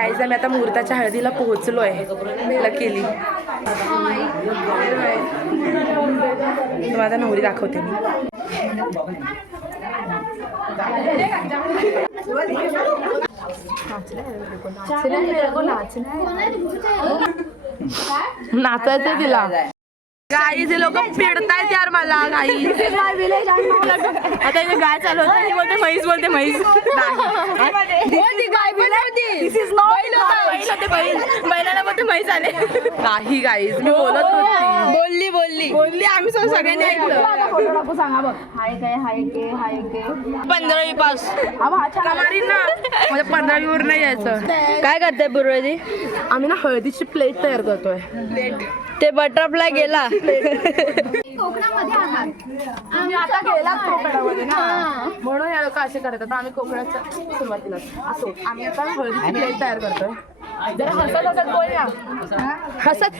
Guys आम्ही आता मुहूर्ताच्या हळदीला पोहोचलो आहे केली तुम्हाला नवरी दाखवते मी. नाचायचं तिला. गाईचे लोक पिडतायत यार मला. गाई आता इथे गाय चालवत आणि बोलते म्हैस, बोलते म्हैस. बैलाला बोलते म्हैस आले. काही गाईज मी बोलत होती. बोलली आम्ही सगळ्यांनी ऐकलं. सांगा बघ. हाय काय 15वी पास कमारी ना. म्हणजे 15वी वर नाही यायचं. काय करताय पूर्वदी? आम्ही ना हळदीची प्लेट तयार करतोय. ते बटरफ्लाय गेला. कोकणामध्ये आहात. आम्ही आता गेला कोकणामध्ये ना, म्हणून या लोक असे करतात. आम्ही कोकणाच्या सुरुवातीला असो आम्ही आता हळदीची प्लेट तयार करतोय. जरा हसत बोलूया. हसत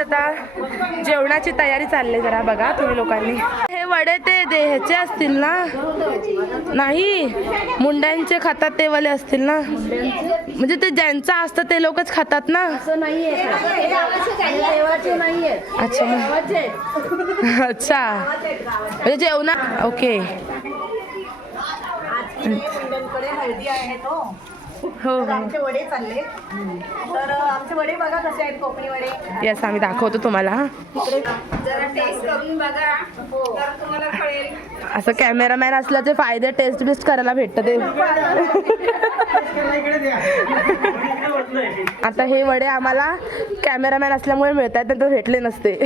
आता जेवणाची तयारी चालली. जरा बघा तुम्ही लोकांनी. हे वडे ते ह्याचे असतील ना? नाही, मुंड्यांचे खातात ते वाले असतील ना? म्हणजे ते ज्यांचं असतं ते लोकच खातात ना? अच्छा अच्छा, म्हणजे जेवणा. ओके हळदी आहे तो. हो आमचे वडे चालले. तर आमचे वडे बघा कसे आहेत, कोकणी वडे. यस, आम्ही दाखवतो तुम्हाला. जरा टेस्ट करून बघा तर तुम्हाला कळेल. असं कॅमेरामॅन असल्याचे फायदे टेस्ट बिस्ट करायला भेटतं ते. आता हे वडे आम्हाला कॅमेरामॅन असल्यामुळे मिळतात, तर भेटले नसते.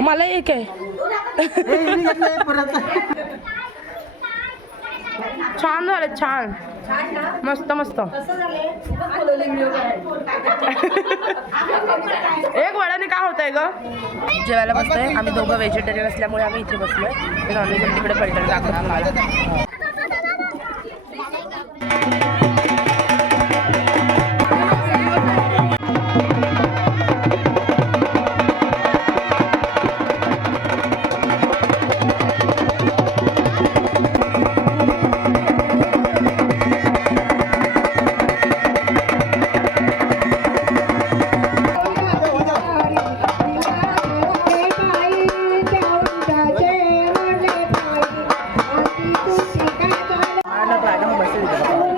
मला एक आहे. छान झाले, छान, मस्त मस्त. एक वड्याने काय होतंय ग? जेवायला बसतोय आम्ही दोघं व्हेजिटेरियन असल्यामुळे आम्ही इथे बसलोय. नॉनव्हेज तिकडे पलटण दाखवतो तुम्हाला.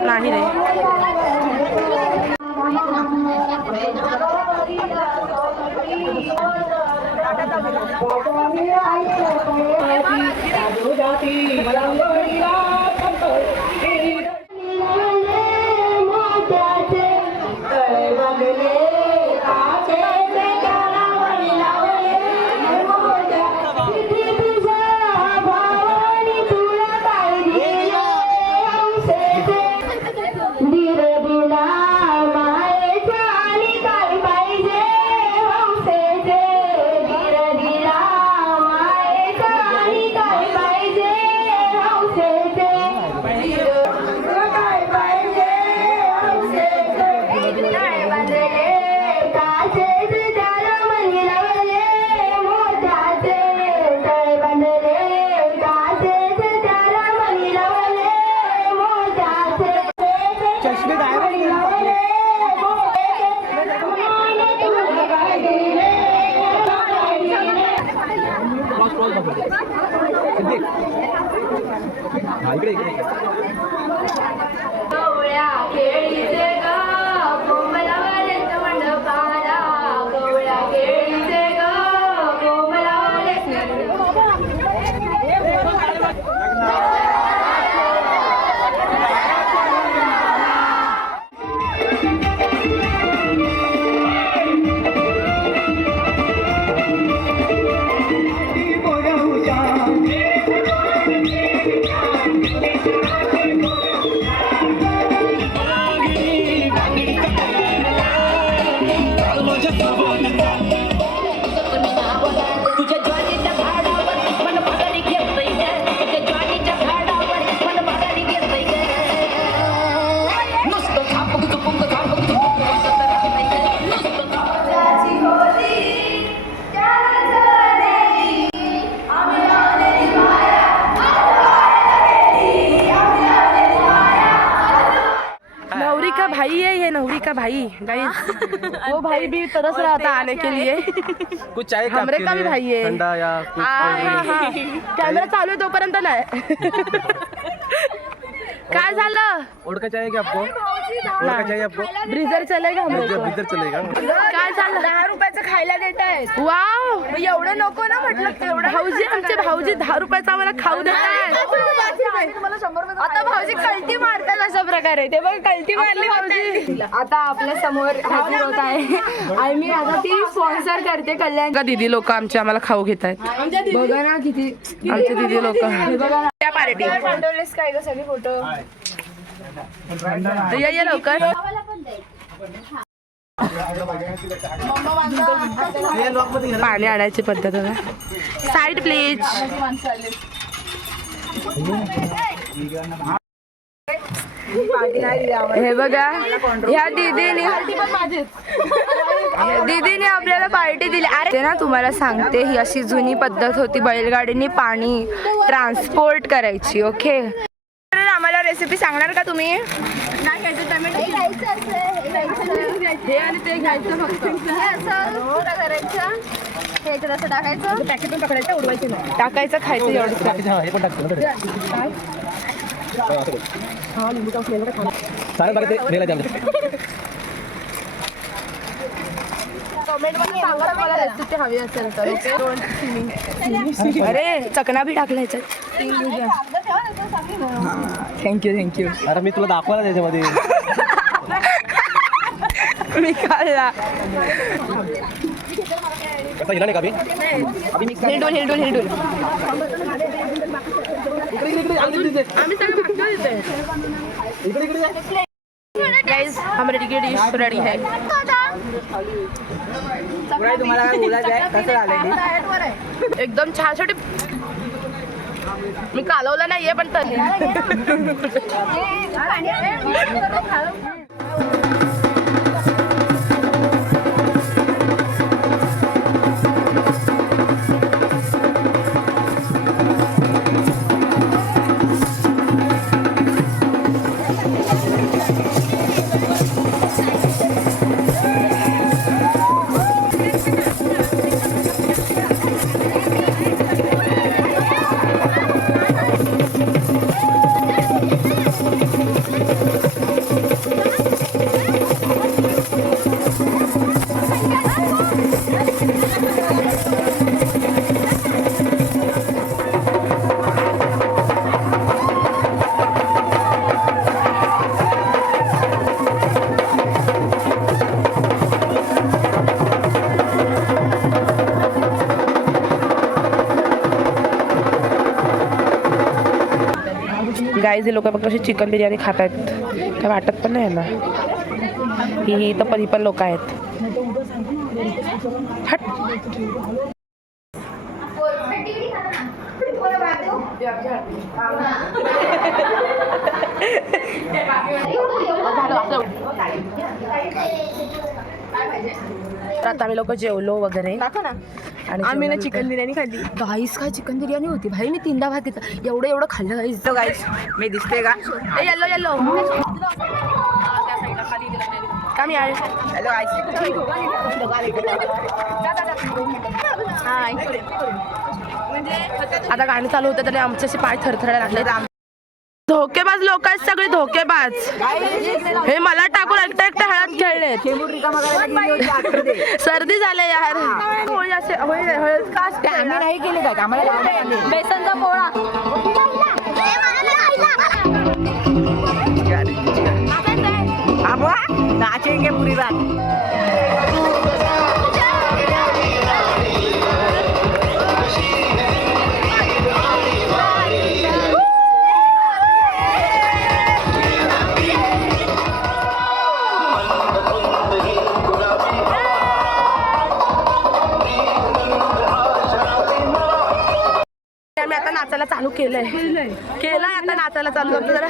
नाही रे. का भाई है, ये नवरी का भाई गाइस। वो भाई भी तरस रहा था आने के लिए। कुछ चाय हमरे का भी भाई है। ठंडा या कुछ कॅमेरा चालू आहे तोपर्यंत नाही। काय झालं? ओढ़का चाहिए क्या आपको? ओढ़का चाहिए आपको? ब्रिजर चलेगा हमरे इधर चलेगा। काय झालं? 10 रुपयाचं खायला देत आहेत। वाव, एवढं नको ना म्हटलं तेवढं। भाऊजी आमचे भाऊजी 10 रुपयाचं आम्हाला खाऊ देत आहेत। आता भाऊजी कल्टी मारतात अशा प्रकारे, ते बघ कल्टी मारली भाऊजी। आता आपल्या समोर हजर होत आहे आणि मी आता ती स्पॉन्सर करते कल्याण का दीदी लोक आमचे आम्हाला खाऊ घेत आहेत। बघा ना किती आमचे दीदी लोक त्या पार्टी पाठवलेस काय ग सगळे फोटो ये लवकर। पाणी आणायची पद्धत आहे। Side please. हे बघा ह्या दीदीने आपल्याला पार्टी दिली। अरे ते ना तुम्हाला सांगते, ही अशी जुनी पद्धत होती बैलगाडीने पाणी ट्रान्सपोर्ट करायची। ओके, आम्हाला रेसिपी सांगणार का तुम्ही? हे आणि ते घ्यायचं फक्त, टाकायचं पकडायचं, उडवायचं नाही. टाकायचं खायचं एवढं। रेसिपी हवी असेल तर। अरे चकना भी टाकला ह्याच्यात। थँक्यू। अरे मी तुला दाखवायला त्याच्यामध्ये मी खाल्ला। कसा हिला नाही का हिलडून आम्ही सगळं भागतो तिथे। गाइस हमारी डिश रेडी है। तुम्हाला काय बोलायचं आहे? कसं झालं? एकदम छान छोटे। मी कालवलं नाहीये पण तरी गाईज हे लोक फक्त अशी चिकन बिर्याणी खात आहेत, काय वाटत पण नाही ना। ही पण लोक आहेत। हट आता आम्ही लोक जेवलो वगैरे आणि आम्ही ना चिकन बिर्याणी खाल्ली। गाईस काय चिकन बिर्याणी होती भाई, मी 3दा भात घेतला। एवढं खाल्लं गाईस। गाईस मी दिसते का? येलो कमी आहे। हॅलो आता गाणी चालू होतं तरी आमचे असे पाय थरथरायला लागले। धोकेबाज लोक आहेत सगळे, धोकेबाज। हे मला टाकून एकटा हळद खेळले। सर्दी झाले यार। होळी असे हळद का आम्ही नाही केले का? आम्हाला बेसनचा पोळा। नाचेंगे पूरी रात। आम्ही आता नाचायला चालू केलंय आता नाचायला चालू जरा।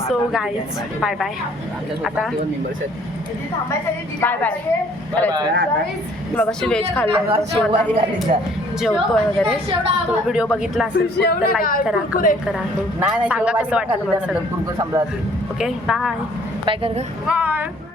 So guys bye bye. आता बाय बाय. मग अशी व्हेज खाल्लं जेवतो वगैरे. तो व्हिडिओ बघितला असेल तर लाईक करा, कमेंट करा, सांगा कसं वाटलं. Okay bye. बाय कर ग.